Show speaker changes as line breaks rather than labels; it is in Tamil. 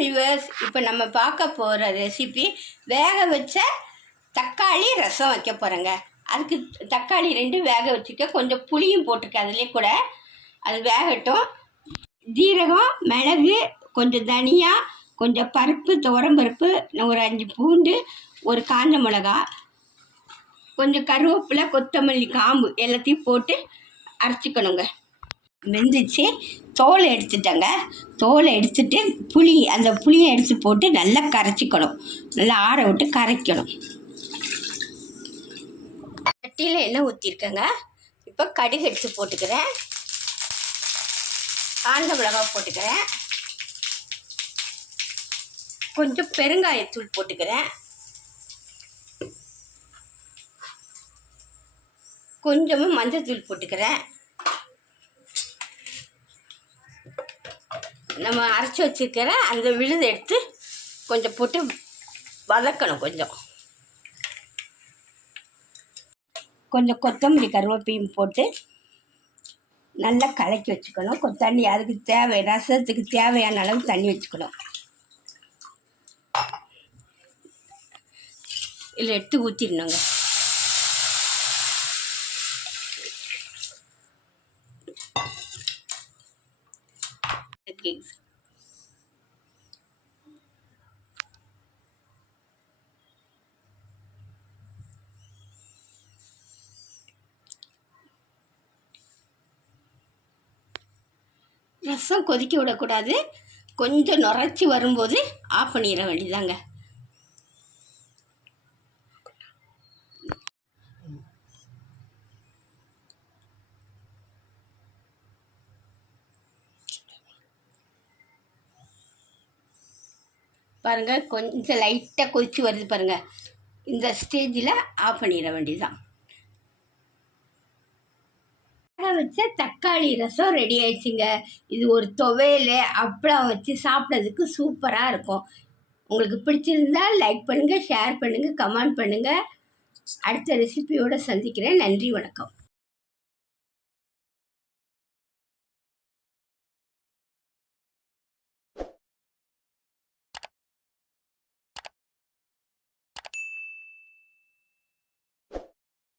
வியூவர்ஸ் இப்போ நம்ம பார்க்க போகிற ரெசிபி வேக வச்ச தக்காளி ரசம் வைக்க போகிறேங்க அதுக்கு தக்காளி ரெண்டு வேக வச்சுக்க கொஞ்சம் புளியும் போட்டிருக்கேன் அதுலேயே கூட. அது வேகட்டும். ஜீரகம் மிளகு கொஞ்சம் தனியா கொஞ்சம் பருப்பு துவரம்பருப்பு ஒரு அஞ்சு பூண்டு ஒரு காஞ்ச மிளகா கொஞ்சம் கருவேப்பிலை கொத்தமல்லி காம்பு எல்லாத்தையும் போட்டு அரைச்சிக்கணுங்க. வெந்துச்சு. தோலை எடுத்துட்டேங்க. தோலை எடுத்துட்டு புளி அந்த புளியை எடுத்து போட்டு நல்லா கரைச்சிக்கணும். நல்லா ஆற விட்டு கரைக்கணும். சட்டியில் எண்ணெய் ஊற்றிருக்கேங்க இப்போ கடுகு எடுத்து போட்டுக்கிறேன். காஞ்ச மிளகாய் போட்டுக்கிறேன். கொஞ்சம் பெருங்காயத்தூள் போட்டுக்கிறேன். கொஞ்சமாக மஞ்சத்தூள் போட்டுக்கிறேன். நம்ம அரைச்சி வச்சுருக்கிற அந்த விழுது எடுத்து கொஞ்சம் போட்டு வதக்கணும் கொஞ்சம். கொஞ்சம் கொத்தமல்லி கருவேப்பையும் போட்டு நல்லா கலக்கி வச்சுக்கணும். கொ- தண்ணி அதுக்கு தேவை ரசத்துக்கு தேவையான அளவு தண்ணி வச்சுக்கணும். இதில் எடுத்து ஊற்றிடணுங்க ஓகே ரசம் கொதிக்க விடக்கூடாது. கொஞ்சம் நுரைச்சி வரும்போது ஆஃப் பண்ணிட வேண்டியதாங்க பாருங்கள் கொஞ்சம் லைட்டாக கொதிச்சு வருது பாருங்கள் இந்த ஸ்டேஜில் ஆஃப் பண்ணிட வேண்டியதுதான். வேக வச்ச தக்காளி ரசம் ரெடி ஆயிடுச்சுங்க. இது ஒரு துவையல் அப்பளம் வச்சு சாப்பிட்றதுக்கு சூப்பராக இருக்கும். உங்களுக்கு பிடிச்சிருந்தா லைக் பண்ணுங்கள் ஷேர் பண்ணுங்கள் கமெண்ட் பண்ணுங்கள் அடுத்த ரெசிபியோடு சந்திக்கிறேன். நன்றி வணக்கம்.